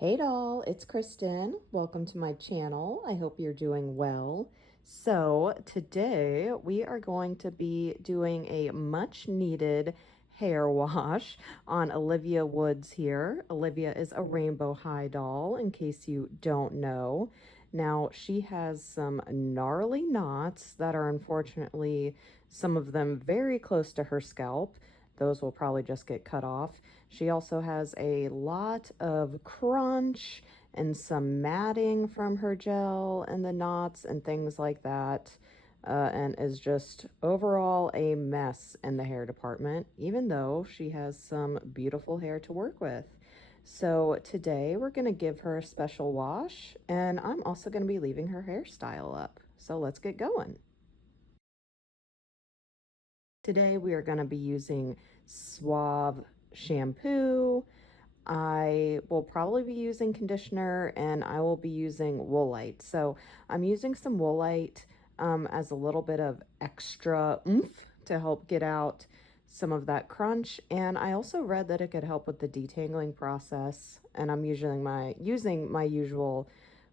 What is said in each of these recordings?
Hey doll, it's Kristen. Welcome to my channel. I hope you're doing well. So today we are going to be doing a much needed hair wash on Olivia Woods here. Olivia is a rainbow high doll, in case you don't know. Now she has some gnarly knots that are unfortunately some of them very close to her scalp. Those will probably just get cut off. She also has a lot of crunch and some matting from her gel and the knots and things like that. And is just overall a mess in the hair department, even though she has some beautiful hair to work with. So today we're going to give her a special wash, and I'm also going to be leaving her hairstyle up. So let's get going. Today we are going to be using Suave shampoo. I will probably be using conditioner, and I will be using Woolite. So I'm using some Woolite as a little bit of extra oomph to help get out some of that crunch. And I also read that it could help with the detangling process. And I'm using my usual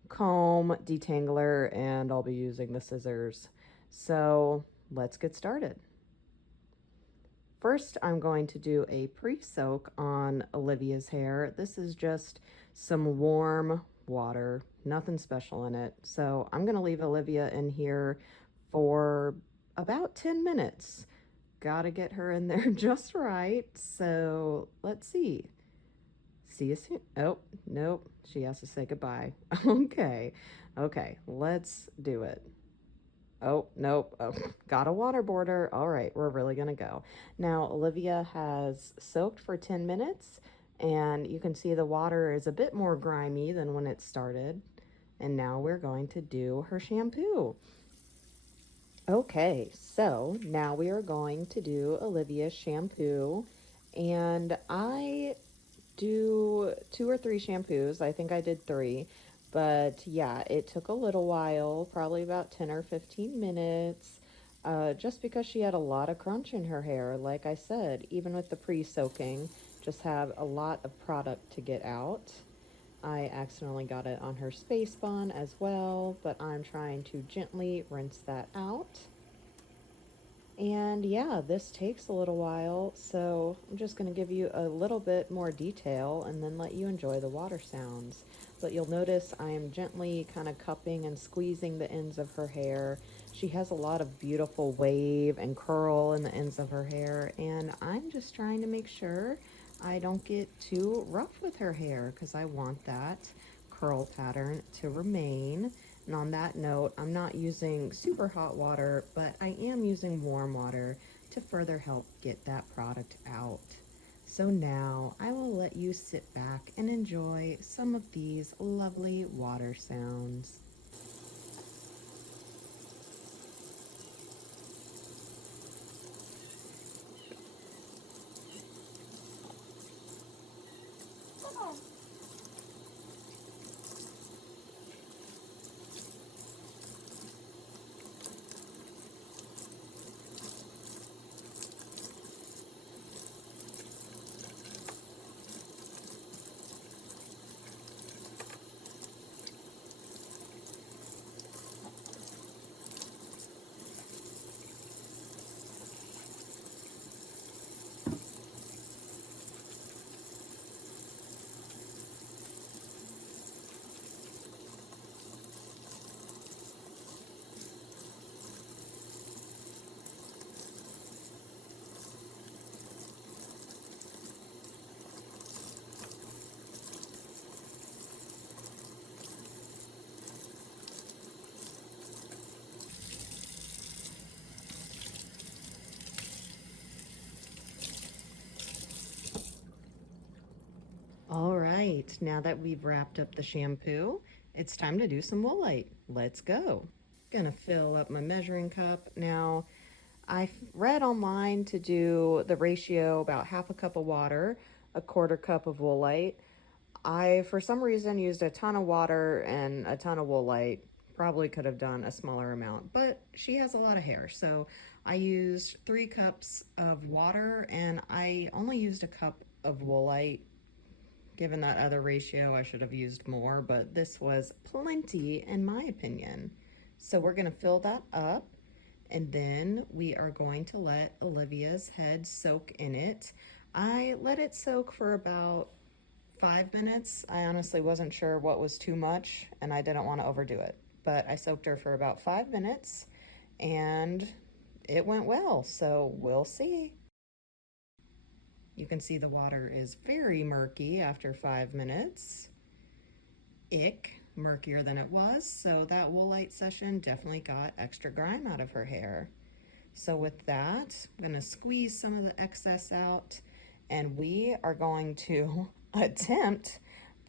comb detangler, and I'll be using the scissors. So let's get started. First, I'm going to do a pre-soak on Olivia's hair. This is just some warm water, nothing special in it. So I'm going to leave Olivia in here for about 10 minutes. Gotta get her in there just right. So let's see. See you soon. Oh, nope. She has to say goodbye. Okay. Okay, let's do it. Oh, nope. Oh, got a waterboarder. All right, we're really going to go. Now, Olivia has soaked for 10 minutes, and you can see the water is a bit more grimy than when it started. And now we're going to do her shampoo. Okay, so now we are going to do Olivia's shampoo. And I do 2 or 3 shampoos. I think I did 3. But yeah, it took a little while, probably about 10 or 15 minutes, just because she had a lot of crunch in her hair. Like I said, even with the pre-soaking, just have a lot of product to get out. I accidentally got it on her space bun as well, but I'm trying to gently rinse that out. And yeah, this takes a little while, so I'm just going to give you a little bit more detail and then let you enjoy the water sounds. But you'll notice I am gently kind of cupping and squeezing the ends of her hair. She has a lot of beautiful wave and curl in the ends of her hair, and I'm just trying to make sure I don't get too rough with her hair because I want that curl pattern to remain. And on that note, I'm not using super hot water, but I am using warm water to further help get that product out. So now I will let you sit back and enjoy some of these lovely water sounds. All right, now that we've wrapped up the shampoo, it's time to do some Woolite. Let's go. Gonna fill up my measuring cup. Now, I read online to do the ratio about half a cup of water, a quarter cup of Woolite. I, for some reason, used a ton of water and a ton of Woolite. Probably could have done a smaller amount, but she has a lot of hair. So I used 3 cups of water, and I only used a cup of Woolite Given that other ratio, I should have used more, but this was plenty in my opinion. So we're gonna fill that up, and then we are going to let Olivia's head soak in it. I let it soak for about 5 minutes. I honestly wasn't sure what was too much, and I didn't want to overdo it. But I soaked her for about 5 minutes, and it went well, so we'll see. You can see the water is very murky after 5 minutes. Ick, murkier than it was, so that Woolite session definitely got extra grime out of her hair. So with that, I'm gonna squeeze some of the excess out, and we are going to attempt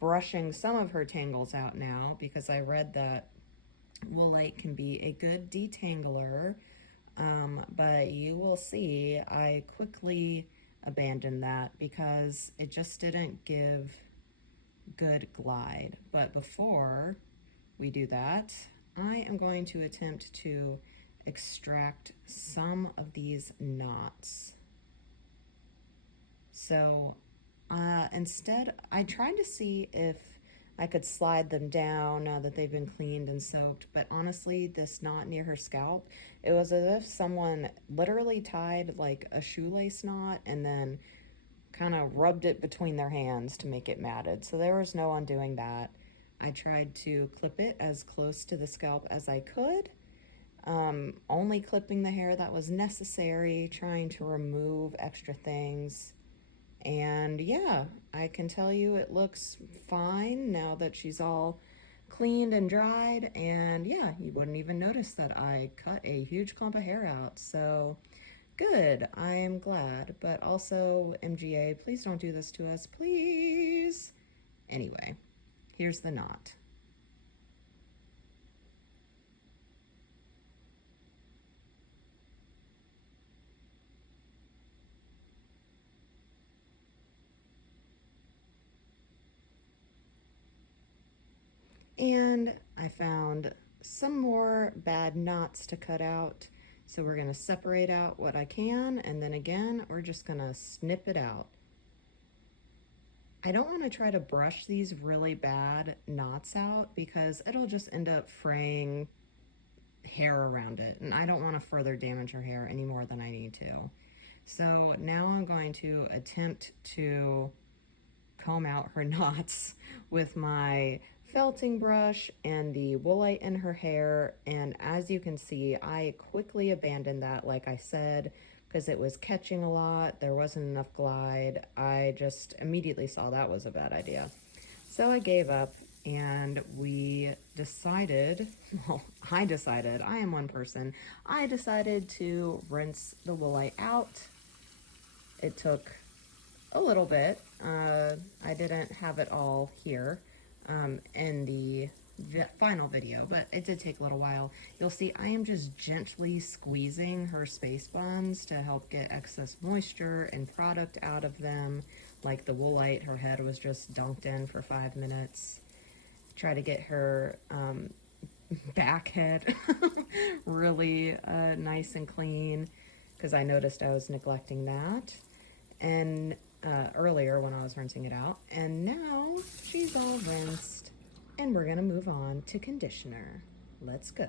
brushing some of her tangles out now, because I read that Woolite can be a good detangler, but you will see I quickly abandoned that because it just didn't give good glide. But before we do that, I am going to attempt to extract some of these knots. So instead, I tried to see if I could slide them down now that they've been cleaned and soaked, but honestly, this knot near her scalp, it was as if someone literally tied like a shoelace knot and then kind of rubbed it between their hands to make it matted. So there was no undoing that. I tried to clip it as close to the scalp as I could, only clipping the hair that was necessary, trying to remove extra things. And yeah, I can tell you it looks fine now that she's all cleaned and dried. And yeah, you wouldn't even notice that I cut a huge clump of hair out. So good, I'm glad. But also, MGA, please don't do this to us, please. Anyway, here's the knot. And I found some more bad knots to cut out. So we're gonna separate out what I can, and then again, we're just gonna snip it out. I don't wanna try to brush these really bad knots out because it'll just end up fraying hair around it, and I don't wanna further damage her hair any more than I need to. So now I'm going to attempt to comb out her knots with my felting brush and the Woolite in her hair. And as you can see, I quickly abandoned that, like I said, because it was catching a lot. There wasn't enough glide. I just immediately saw that was a bad idea. So I gave up, and we decided, well, I decided, I am one person, I decided to rinse the Woolite out. It took a little bit. I didn't have it all here in the final video, but it did take a little while. You'll see I am just gently squeezing her space buns to help get excess moisture and product out of them. Like the Woolite, her head was just dunked in for 5 minutes. Try to get her back head really nice and clean, because I noticed I was neglecting that. And earlier when I was rinsing it out. And now she's all rinsed, and we're gonna move on to conditioner. Let's go.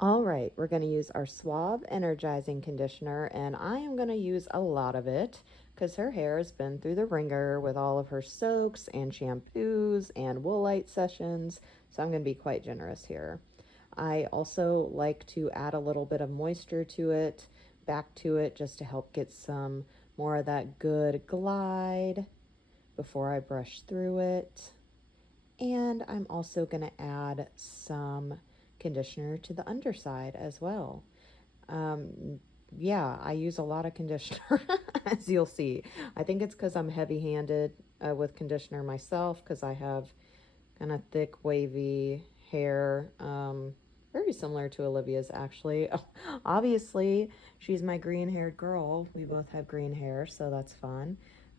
All right, we're gonna use our Suave Energizing Conditioner, and I am gonna use a lot of it because her hair has been through the ringer with all of her soaks and shampoos and Woolite sessions, so I'm gonna be quite generous here. I also like to add a little bit of moisture to it, back to it, just to help get some more of that good glide before I brush through it. And I'm also going to add some conditioner to the underside as well. Yeah, I use a lot of conditioner, as you'll see. I think it's because I'm heavy-handed with conditioner myself, because I have kind of thick, wavy hair, very similar to Olivia's, actually. Obviously, she's my green-haired girl. We both have green hair, so that's fun.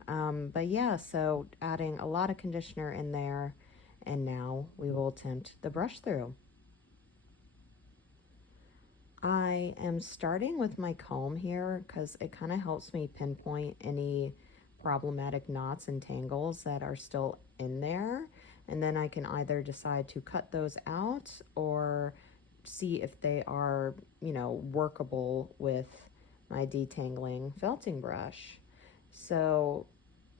But yeah, so adding a lot of conditioner in there, and now we will attempt the brush through. I am starting with my comb here because it kind of helps me pinpoint any problematic knots and tangles that are still in there. And then I can either decide to cut those out or see if they are, workable with my detangling felting brush. So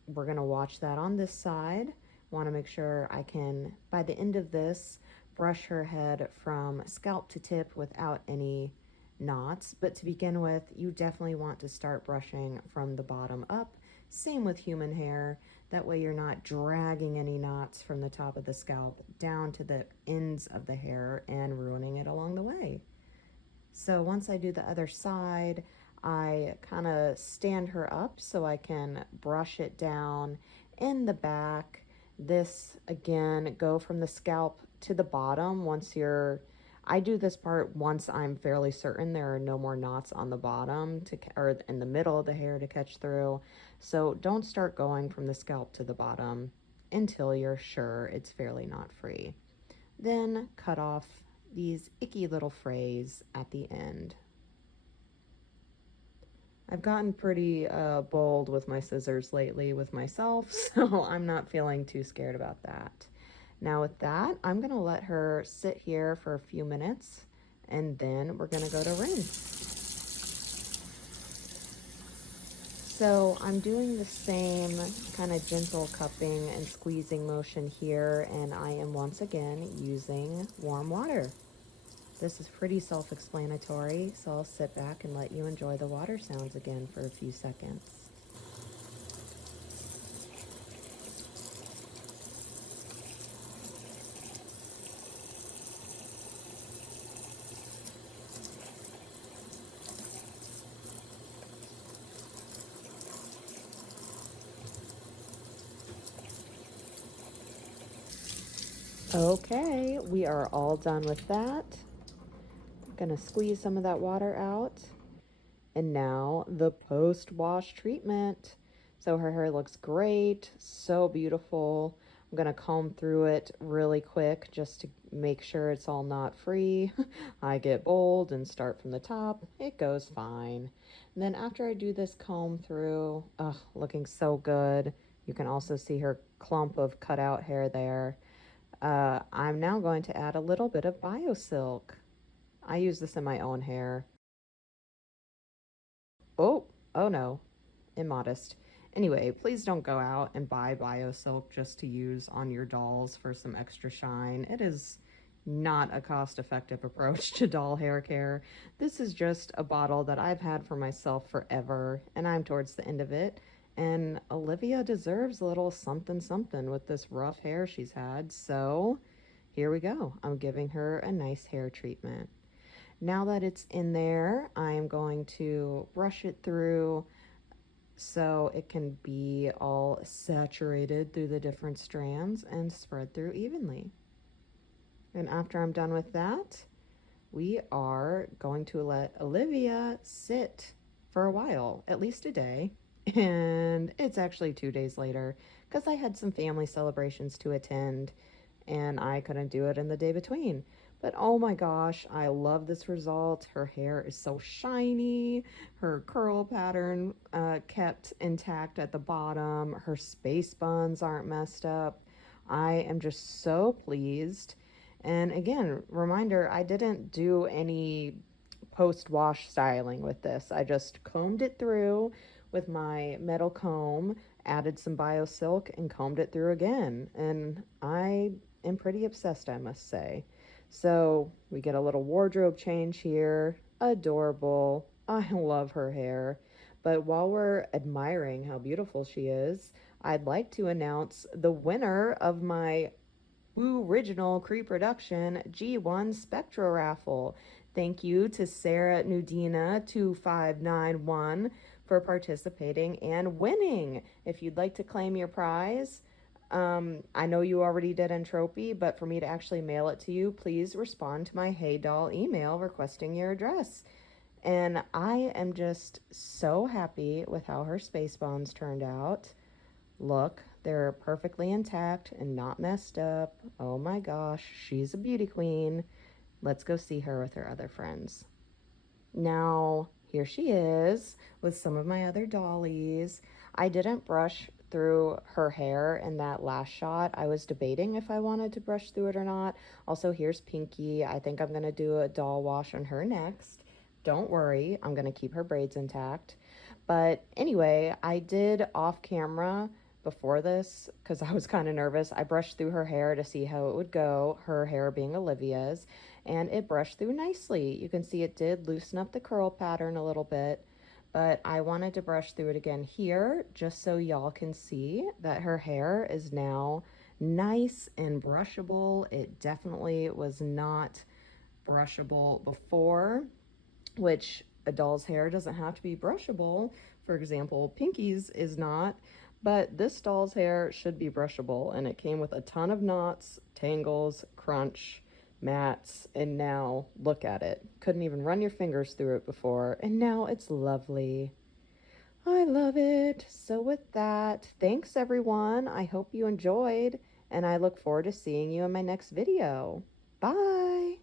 we're going to watch that on this side. Want to make sure I can, by the end of this, brush her head from scalp to tip without any knots. But to begin with, you definitely want to start brushing from the bottom up. Same with human hair. That way you're not dragging any knots from the top of the scalp down to the ends of the hair and ruining it along the way. So once I do the other side, I kind of stand her up so I can brush it down in the back. This again, go from the scalp to the bottom I do this part once I'm fairly certain there are no more knots on the bottom or in the middle of the hair to catch through. So don't start going from the scalp to the bottom until you're sure it's fairly knot free. Then cut off these icky little frays at the end. I've gotten pretty bold with my scissors lately with myself, so I'm not feeling too scared about that. Now with that, I'm going to let her sit here for a few minutes, and then we're going to go to rinse. So I'm doing the same kind of gentle cupping and squeezing motion here, and I am once again using warm water. This is pretty self-explanatory, so I'll sit back and let you enjoy the water sounds again for a few seconds. Okay, we are all done with that. I'm gonna squeeze some of that water out. And now the post-wash treatment. So her hair looks great, so beautiful. I'm gonna comb through it really quick just to make sure it's all knot free. I get bold and start from the top. It goes fine. And then after I do this comb through, looking so good. You can also see her clump of cut out hair there. I'm now going to add a little bit of BioSilk. I use this in my own hair. Oh no, immodest. Anyway, please don't go out and buy BioSilk just to use on your dolls for some extra shine. It is not a cost-effective approach to doll hair care. This is just a bottle that I've had for myself forever, and I'm towards the end of it. And Olivia deserves a little something something with this rough hair she's had, so here we go. I'm giving her a nice hair treatment. Now that it's in there, I'm going to brush it through so it can be all saturated through the different strands and spread through evenly. And after I'm done with that, we are going to let Olivia sit for a while, at least a day. And it's actually 2 days later because I had some family celebrations to attend and I couldn't do it in the day between. But oh my gosh, I love this result. Her hair is so shiny. Her curl pattern kept intact at the bottom. Her space buns aren't messed up. I am just so pleased. And again, reminder, I didn't do any post-wash styling with this. I just combed it through with my metal comb, added some BioSilk, and combed it through again. And I am pretty obsessed, I must say. So we get a little wardrobe change here. Adorable. I love her hair. But while we're admiring how beautiful she is, I'd like to announce the winner of my Woo Original Pre-Production G1 Spectra Raffle. Thank you to Sarah Nudina 2591 for participating and winning. If you'd like to claim your prize, I know you already did Entropy, but for me to actually mail it to you, please respond to my Hey Doll email requesting your address. And I am just so happy with how her space bonds turned out. Look, they're perfectly intact and not messed up. Oh my gosh, she's a beauty queen. Let's go see her with her other friends. Now, here she is with some of my other dollies. I didn't brush through her hair in that last shot. I was debating if I wanted to brush through it or not. Also, here's Pinky. I think I'm going to do a doll wash on her next. Don't worry, I'm going to keep her braids intact. But anyway, I did off camera before this because I was kind of nervous. I brushed through her hair to see how it would go, her hair being Olivia's, and it brushed through nicely. You can see it did loosen up the curl pattern a little bit, but I wanted to brush through it again here just so y'all can see that her hair is now nice and brushable. It definitely was not brushable before, which a doll's hair doesn't have to be brushable. For example, Pinky's is not, but this doll's hair should be brushable, and it came with a ton of knots, tangles, crunch, mats, and now look at it. Couldn't even run your fingers through it before, and now it's lovely. I love it. So with that, thanks everyone. I hope you enjoyed, and I look forward to seeing you in my next video. Bye.